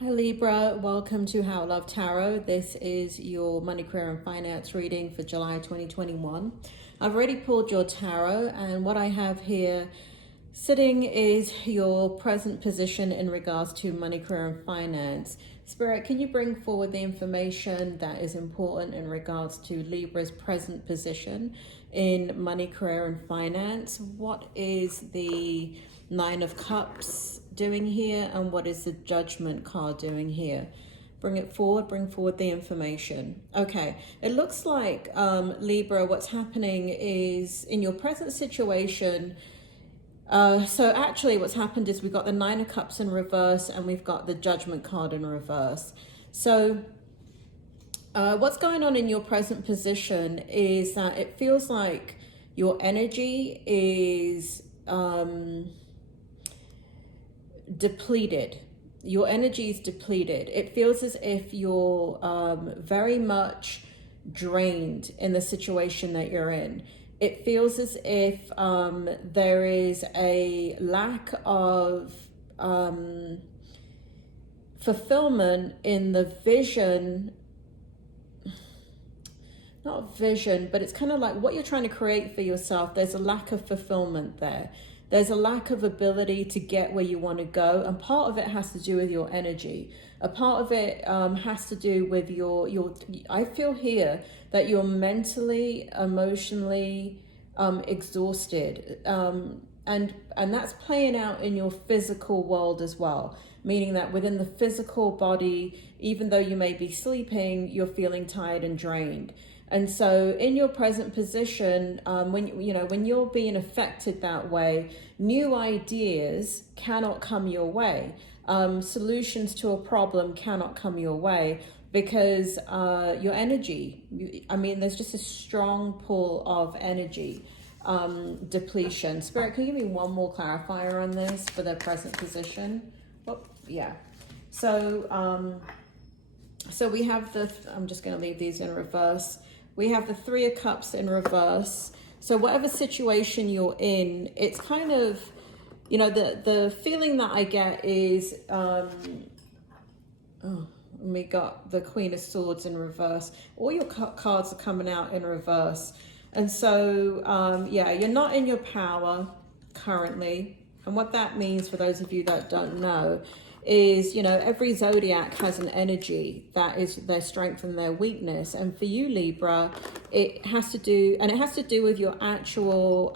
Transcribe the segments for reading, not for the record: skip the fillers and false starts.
Hi Libra, welcome to How I Love Tarot. This is your money, career and finance reading for July 2021. I've already pulled your tarot, and what I have here sitting is your present position in regards to money, career and finance. Spirit, can you bring forward the information that is important in regards to Libra's present position in money, career and finance? What is the Nine of Cups doing here, and what is the Judgment card doing here? Bring it forward, bring forward the information. Okay, it looks like Libra, what's happening is in your present situation. So actually what's happened is we've got the Nine of Cups in reverse and we've got the Judgment card in reverse. So what's going on in your present position is that it feels like your energy is depleted. Your energy is depleted. It feels as if you're very much drained in the situation that you're in. It feels as if there is a lack of fulfillment in the vision, not vision, but it's kind of like what you're trying to create for yourself. There's a lack of fulfillment there. There's a lack of ability to get where you want to go. And part of it has to do with your energy. A part of it has to do with your, I feel here that you're mentally, emotionally exhausted. And that's playing out in your physical world as well. Meaning that within the physical body, even though you may be sleeping, you're feeling tired and drained. And so in your present position, when you're being affected that way, new ideas cannot come your way. Solutions to a problem cannot come your way because your energy, there's just a strong pull of energy depletion. Spirit, can you give me one more clarifier on this for the present position? Oh, yeah. So we have I'm just going to leave these in reverse. We have the Three of Cups in reverse. So whatever situation you're in, it's kind of, the feeling that I get is, we got the Queen of Swords in reverse. All your cards are coming out in reverse. And so, you're not in your power currently. And what that means for those of you that don't know is, every zodiac has an energy that is their strength and their weakness. And for you, Libra, it has to do with your actual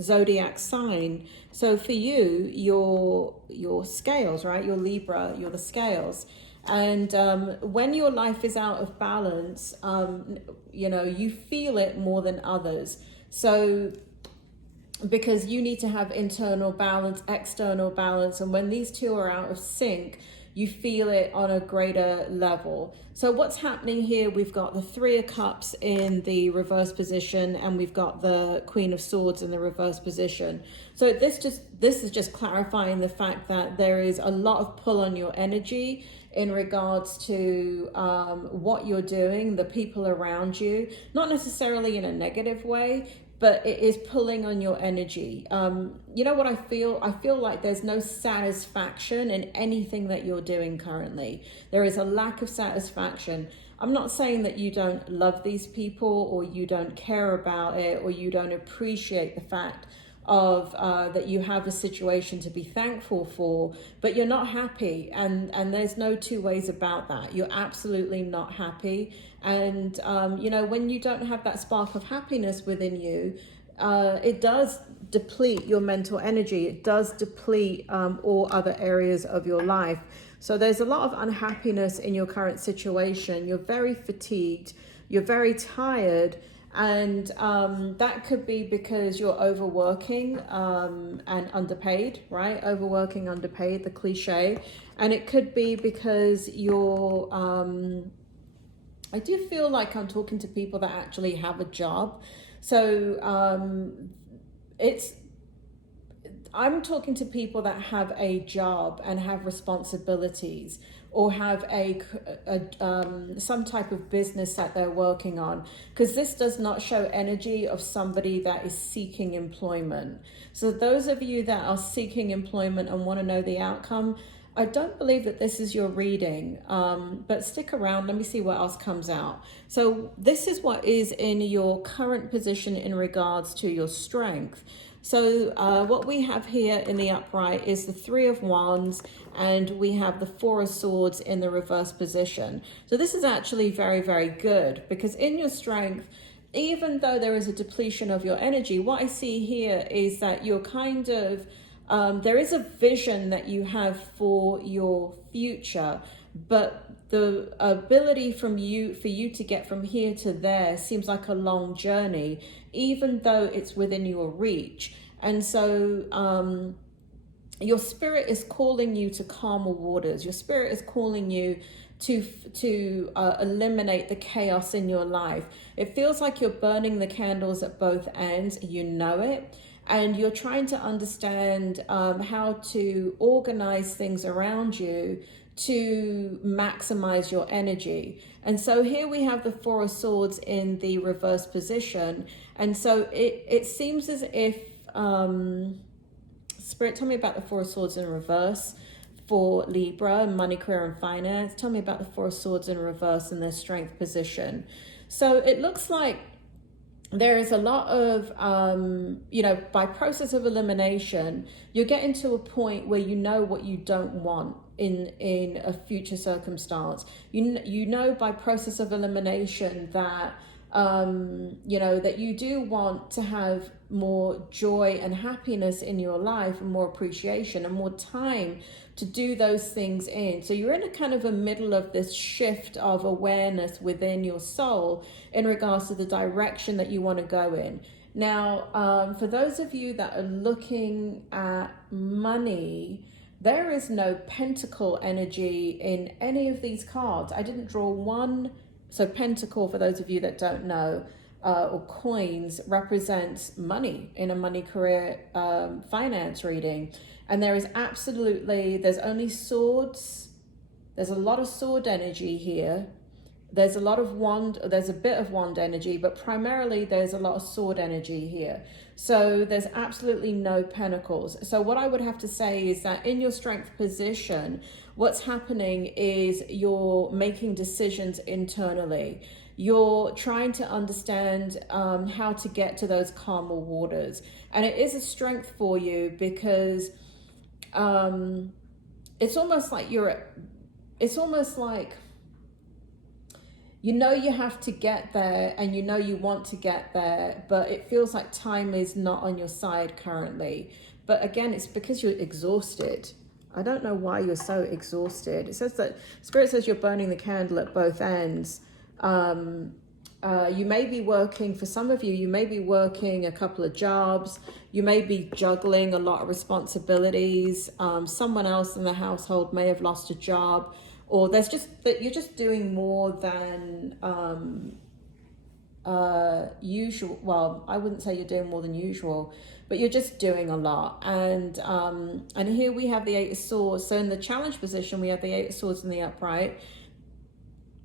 zodiac sign. So for you, your scales, right? You're Libra, you're the scales. And when your life is out of balance, you feel it more than others. So because you need to have internal balance, external balance. And when these two are out of sync, you feel it on a greater level. So what's happening here, we've got the Three of Cups in the reverse position, and we've got the Queen of Swords in the reverse position. So this is just clarifying the fact that there is a lot of pull on your energy in regards to what you're doing, the people around you, not necessarily in a negative way, but it is pulling on your energy. You know what I feel? I feel like there's no satisfaction in anything that you're doing currently. There is a lack of satisfaction. I'm not saying that you don't love these people or you don't care about it or you don't appreciate the fact of that you have a situation to be thankful for, but you're not happy, and there's no two ways about that. You're absolutely not happy. And when you don't have that spark of happiness within you, it does deplete your mental energy. It does deplete all other areas of your life. So there's a lot of unhappiness in your current situation. You're very fatigued, you're very tired. And that could be because you're overworking and underpaid, right? Overworking, underpaid, the cliche. And it could be because you're, I do feel like I'm talking to people that actually have a job. So I'm talking to people that have a job and have responsibilities, or have some type of business that they're working on, because this does not show energy of somebody that is seeking employment. So those of you that are seeking employment and want to know the outcome, I don't believe that this is your reading, but stick around. Let me see what else comes out. So this is what is in your current position in regards to your strength. So what we have here in the upright is the Three of Wands, and we have the Four of Swords in the reverse position. So this is actually very, very good, because in your strength, even though there is a depletion of your energy, what I see here is that you're kind of, there is a vision that you have for your future, but the ability for you to get from here to there seems like a long journey, even though it's within your reach. And so your spirit is calling you to calmer waters. Your spirit is calling you to eliminate the chaos in your life. It feels like you're burning the candles at both ends. You know it. And you're trying to understand how to organize things around you to maximize your energy. And so here we have the Four of Swords in the reverse position. And so it seems as if, Spirit, tell me about the Four of Swords in reverse for Libra, money, career, and finance. Tell me about the Four of Swords in reverse in their strength position. So it looks like there is a lot of, by process of elimination, you're getting to a point where you know what you don't want in a future circumstance. You know by process of elimination that, that you do want to have more joy and happiness in your life, and more appreciation and more time to do those things in. So you're in a kind of a middle of this shift of awareness within your soul in regards to the direction that you want to go in. Now, for those of you that are looking at money, there is no pentacle energy in any of these cards. I didn't draw one. So pentacle, for those of you that don't know, or coins, represents money in a money, career, finance reading. And there is there's only swords. There's a lot of sword energy here. There's a lot of there's a bit of wand energy, but primarily there's a lot of sword energy here. So there's absolutely no pentacles. So what I would have to say is that in your strength position, what's happening is you're making decisions internally. You're trying to understand how to get to those calmer waters. And it is a strength for you because it's almost like you have to get there, and you want to get there, but it feels like time is not on your side currently. But again, it's because you're exhausted. I don't know why you're so exhausted. It says that Spirit says you're burning the candle at both ends. You may be working, for some of you, you may be working a couple of jobs. You may be juggling a lot of responsibilities. Someone else in the household may have lost a job, or there's just that you're just doing more than usual. Well, I wouldn't say you're doing more than usual, but you're just doing a lot. And here we have the Eight of Swords. So in the challenge position, we have the Eight of Swords in the upright,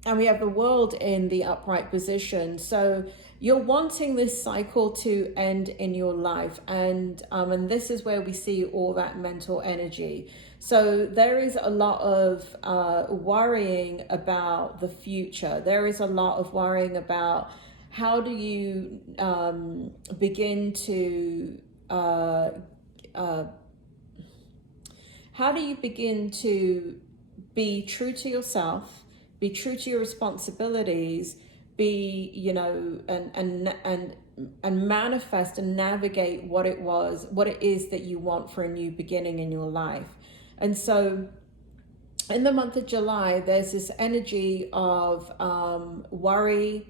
and we have the World in the upright position. So you're wanting this cycle to end in your life, and this is where we see all that mental energy. So there is a lot of worrying about the future. There is a lot of worrying about how do you begin to be true to yourself, be true to your responsibilities, be, and manifest and navigate what it is that you want for a new beginning in your life. And so in the month of July, there's this energy of worry,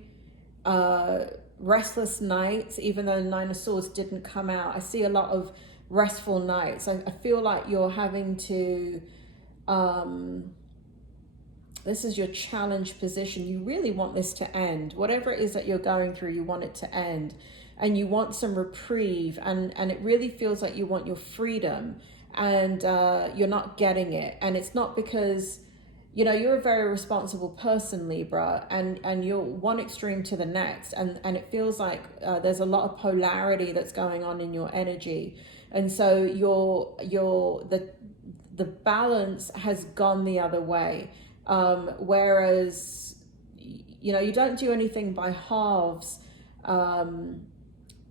restless nights. Even though the Nine of Swords didn't come out, I see a lot of restful nights. I feel like you're having to, this is your challenge position. You really want this to end. Whatever it is that you're going through, you want it to end. And you want some reprieve. And it really feels like you want your freedom. And you're not getting it. And it's not because, you're a very responsible person, Libra, and you're one extreme to the next. And it feels like there's a lot of polarity that's going on in your energy. And so the balance has gone the other way. Whereas, you know, you don't do anything by halves,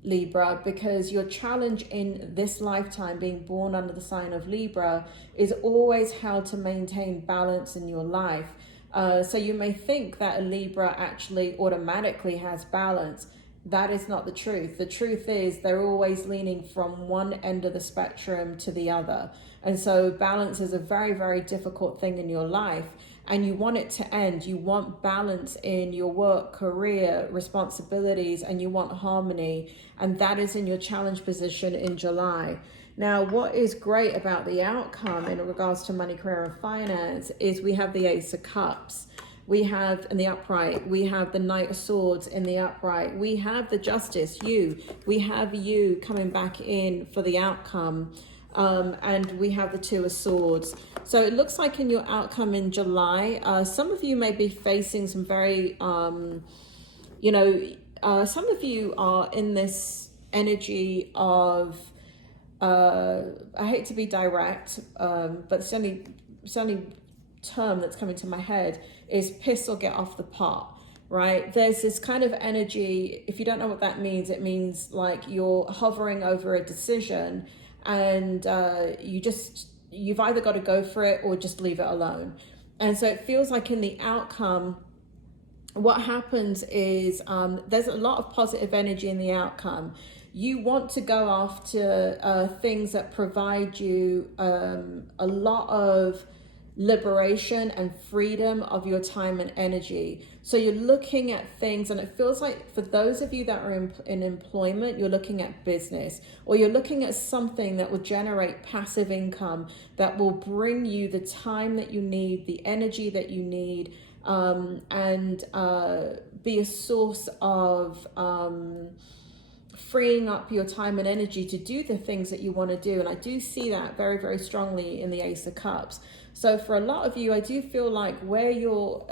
Libra, because your challenge in this lifetime, being born under the sign of Libra, is always how to maintain balance in your life. So you may think that a Libra actually automatically has balance. That is not the truth. The truth is they're always leaning from one end of the spectrum to the other. And so balance is a very, very difficult thing in your life. And you want it to end. You want balance in your work, career, responsibilities, and you want harmony. And that is in your challenge position in July. Now, what is great about the outcome in regards to money, career, and finance is we have the Ace of Cups. We have in the upright, we have the Knight of Swords in the upright. We have the Justice, you. We have you coming back in for the outcome. And we have the Two of Swords. So it looks like in your outcome in July, some of you may be facing some very, you know, some of you are in this energy of, I hate to be direct, but it's the only term that's coming to my head is piss or get off the pot, right? There's this kind of energy. If you don't know what that means, it means like you're hovering over a decision and you've either got to go for it or just leave it alone. And so it feels like in the outcome, what happens is there's a lot of positive energy in the outcome. You want to go after things that provide you a lot of liberation and freedom of your time and energy. So you're looking at things, and it feels like for those of you that are in employment, you're looking at business, or you're looking at something that will generate passive income, that will bring you the time that you need, the energy that you need, and be a source of freeing up your time and energy to do the things that you want to do. And I do see that very, very strongly in the Ace of Cups. So for a lot of you, I do feel like where you're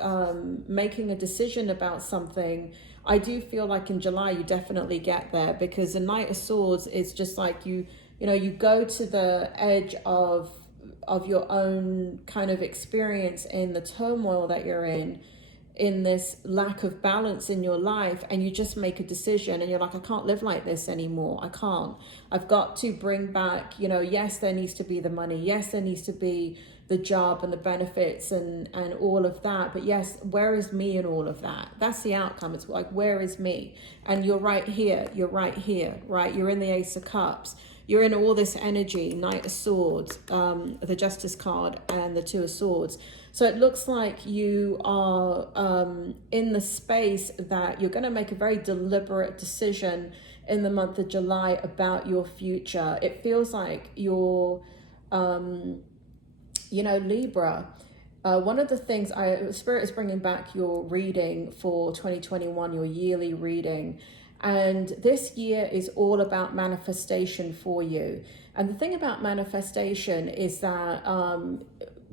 making a decision about something, I do feel like in July you definitely get there, because the Knight of Swords is just like you know, you go to the edge of your own kind of experience in the turmoil that you're in this lack of balance in your life, and you just make a decision and you're like, I can't live like this anymore. I can't. I've got to bring back, you know, yes, there needs to be the money. Yes, there needs to be the job and the benefits and all of that. But yes, where is me in all of that? That's the outcome. It's like, where is me? And you're right here. You're right here, right? You're in the Ace of Cups. You're in all this energy, Knight of Swords, the Justice card, and the Two of Swords. So it looks like you are in the space that you're going to make a very deliberate decision in the month of July about your future. It feels like you're, you know, Libra. One of the things, Spirit is bringing back your reading for 2021, your yearly reading. And this year is all about manifestation for you. And the thing about manifestation is that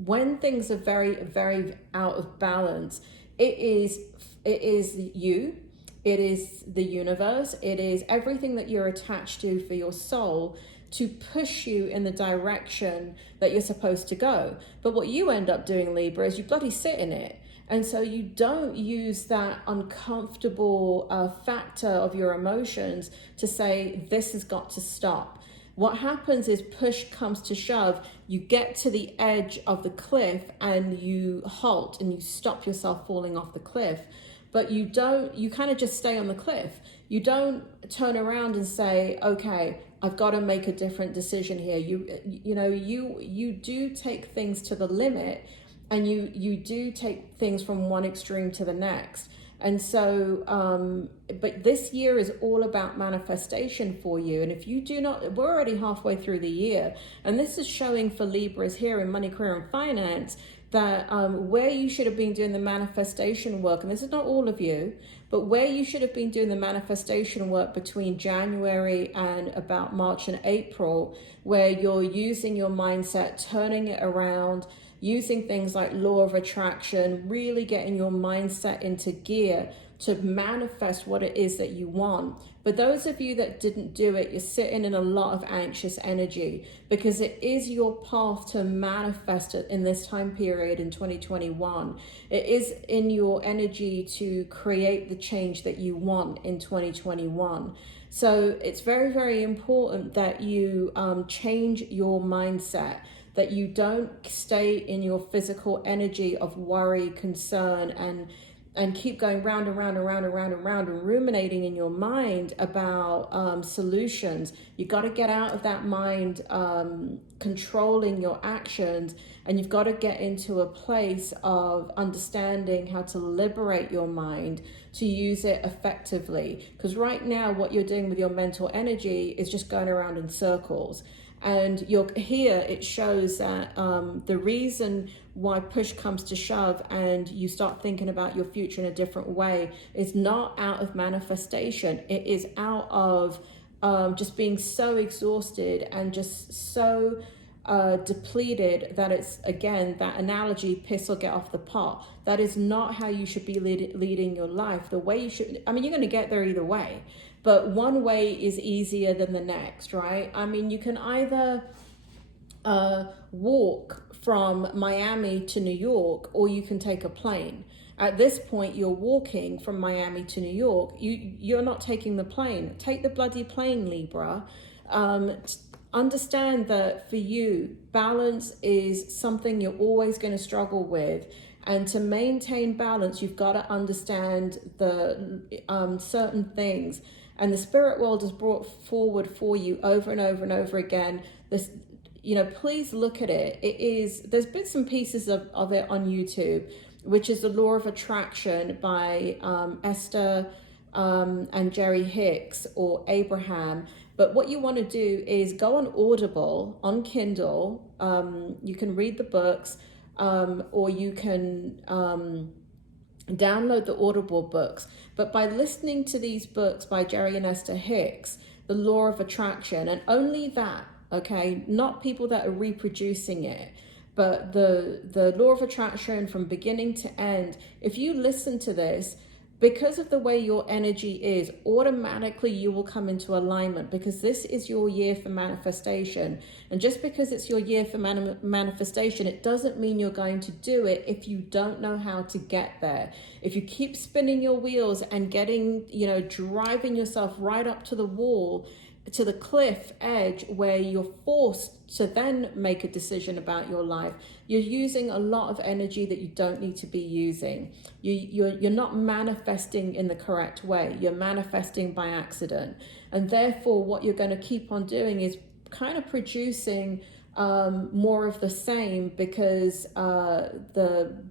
when things are very, very out of balance, it is you, it is the universe, it is everything that you're attached to for your soul to push you in the direction that you're supposed to go. But what you end up doing, Libra, is you bloody sit in it. And so you don't use that uncomfortable factor of your emotions to say, this has got to stop. What happens is push comes to shove. You get to the edge of the cliff and you halt and you stop yourself falling off the cliff. But you kind of just stay on the cliff. You don't turn around and say, okay, I've got to make a different decision here. You do take things to the limit, and you do take things from one extreme to the next. And so, but this year is all about manifestation for you. And if you do not, we're already halfway through the year. And this is showing for Libras here in money, career, and finance that where you should have been doing the manifestation work, and this is not all of you, but where you should have been doing the manifestation work between January and about March and April, where you're using your mindset, turning it around, using things like law of attraction, really getting your mindset into gear to manifest what it is that you want. But those of you that didn't do it, you're sitting in a lot of anxious energy, because it is your path to manifest it in this time period in 2021. It is in your energy to create the change that you want in 2021. So it's very, very important that you change your mindset, that you don't stay in your physical energy of worry, concern, and keep going round and round and round and round and round and ruminating in your mind about solutions. You got to get out of that mind controlling your actions, and you've got to get into a place of understanding how to liberate your mind to use it effectively. Because right now what you're doing with your mental energy is just going around in circles. And here it shows that the reason why push comes to shove and you start thinking about your future in a different way is not out of manifestation. It is out of just being so exhausted and just so depleted that it's, again, that analogy, piss or get off the pot. That is not how you should be leading your life. The way you should, I mean, you're going to get there either way. But one way is easier than the next, right? I mean, you can either walk from Miami to New York, or you can take a plane. At this point, you're walking from Miami to New York. You're not taking the plane. Take the bloody plane, Libra. Understand that for you, balance is something you're always going to struggle with. And to maintain balance, you've got to understand the certain things. And the spirit world has brought forward for you over and over and over again. This, please look at it. There's bits and pieces of it on YouTube, which is the Law of Attraction by Esther and Jerry Hicks or Abraham. But what you want to do is go on Audible, on Kindle. You can read the books, or you can download the Audible books. But by listening to these books by Jerry and Esther Hicks, the Law of Attraction, and only that, okay, not people that are reproducing it, but the Law of Attraction from beginning to end, if you listen to this, because of the way your energy is, automatically you will come into alignment, because this is your year for manifestation. And just because it's your year for manifestation, it doesn't mean you're going to do it if you don't know how to get there. If you keep spinning your wheels and getting, driving yourself right up to the wall, to the cliff edge, where you're forced to then make a decision about your life, you're using a lot of energy that you don't need to be using. You're not manifesting in the correct way. You're manifesting by accident. And therefore, what you're going to keep on doing is kind of producing more of the same, because the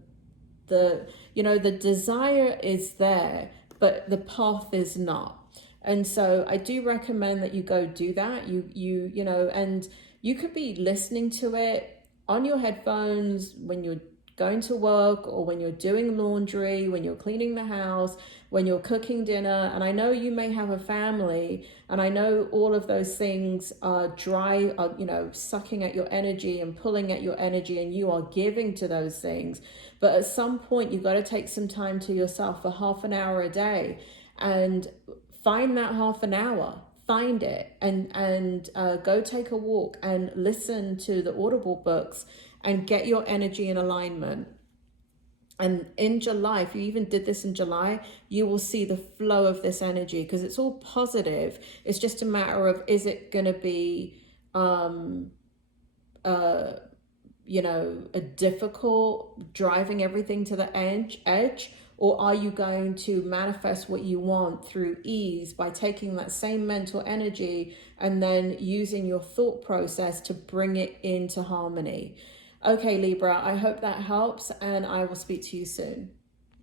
desire is there, but the path is not. And so I do recommend that you go do that. And you could be listening to it on your headphones when you're going to work, or when you're doing laundry, when you're cleaning the house, when you're cooking dinner. And I know you may have a family, and I know all of those things are sucking at your energy and pulling at your energy, and you are giving to those things. But at some point, you've got to take some time to yourself for half an hour a day, and find that half an hour, find it, and go take a walk and listen to the Audible books and get your energy in alignment. And in July, if you even did this in July, you will see the flow of this energy, because it's all positive. It's just a matter of, is it going to be, a difficult driving everything to the edge? Or are you going to manifest what you want through ease by taking that same mental energy and then using your thought process to bring it into harmony? Okay, Libra, I hope that helps, and I will speak to you soon.